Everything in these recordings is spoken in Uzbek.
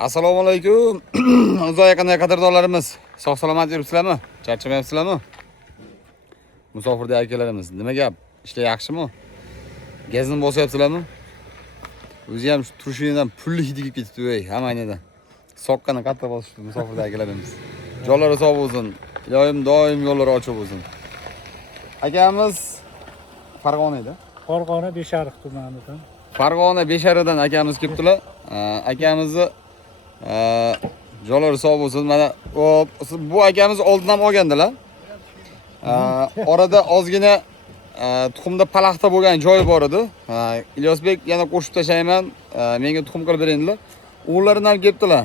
Assalomu alaykum. Uzoq yaqinda qadrdonlarimiz, sog' salomat yuribsizlarmi? Charchamayapsizlarmi? Musofirda akalarimiz, nima gap? Ishlar yaxshimi? Gazni bosyapsizlarmi? O'zi ham turishingizdan pulli hidi kelib ketibdi, ey, hammangizdan. Soqqani qattiq bosishdi musofirda akalarimiz. Jo'llari sog' bo'lsin. Iloyim doim yo'llari ochiq bo'lsin. Akamiz Farg'ona edi. Farg'ona Beshariq tumanidan. Farg'ona Beshariqdan akamiz kelibdilar. Akamizni jo'lari sog' bo'lsin. Mana bu akamiz oldin ham olgandilar. Orada ozgina tuxumda palaxta bo'lgan joyi bor edi. Ilyosbek yana qo'shib tashlayman, menga tuxum qilib beringlar. O'g'illaridan ham kelibdilar.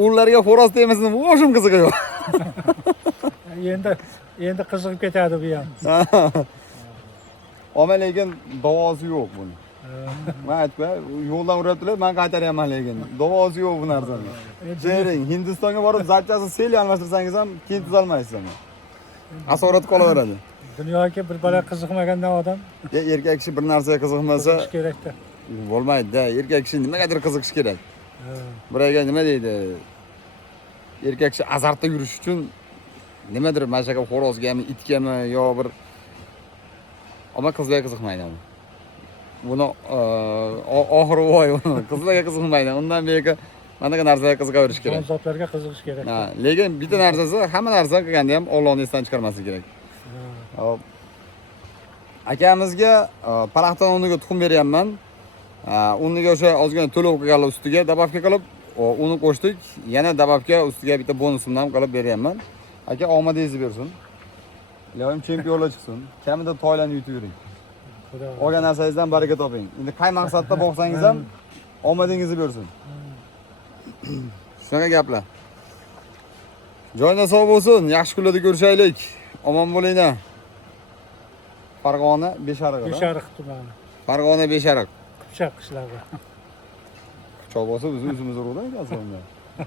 O'g'illariga xo'roz tegmasin, o'shim qiziq yo'q. Endi qiziqib ketadi bu ham. Ama lekin davosi yo'q buni. Men aytibman, yo'ldan uryaptilar, men qaytaryapman lekin. Davosi yo'q bu narsani. Jering, Hindistonga borib zarchasi sel almashtirsangiz ham keyin tuzalmaysiz ama. Asorat qolaveradi. Dunyoga bir bala qiziqmagandan odam Erkak kishi bir narsaga qiziqmasa kerakda. Bo'lmaydi-da. Erkak kishi nimagadir qiziqish kerak. Buraga nima deydi? Erkak kishi azartda yurish uchun nimadir mana shu xo'rozgami, itgami yo bir ama qizlarga qiziqmaydi. Buni oxiri voy, qizlarga qiziqmaydi. Undan beka manaqa narsaga qiziqaverish kerak. Jonzotlarga qiziqish kerak. Lekin bitta narsasi, hamma narsa qilganda ham Allohning esdan chiqarmaslik kerak. Hop. Akamizga palaxton uniga tuxum beryapman. Uniga o'sha ozgina to'lov qilganlar ustiga dababka qilib, uni qo'shdik. Yana dababka ustiga bitta bonusimdan qilib beryapman. Aka omadingizni bersin. Iloyim chempionlar chiqsin. Kamida Toylarni yutib yuring. Olgan narsangizdan baraka toping. Endi qay maqsadda boqsangiz ham omadingizni bersin. Shunaqa gaplar. Joyingiz sog' bo'lsin. Yaxshi kunlarda ko'rishaylik. Omon bo'linglar. Farg'ona Beshariq. Beshariq tumani. Farg'ona Beshariq. Qipchoq qishlog'i. Qipchoq bo'lsa biz o'zimiz urug'dan ekansiz.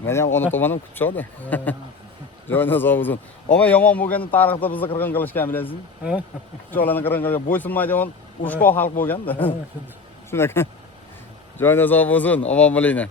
Men ham ona tomonim Qipchoqda. Joyingiz sog' bo'lsin. Ama yomon bo'lganda tarixda bizni qirg'in qilishgan bilasizmi? Qipchoqlarni qirg'in qilgan, bo'ysunmaydigan urushqoq xalq bo'lganda. Shunaqa. Joyingiz sog' bo'lsin. Omon bo'linglar.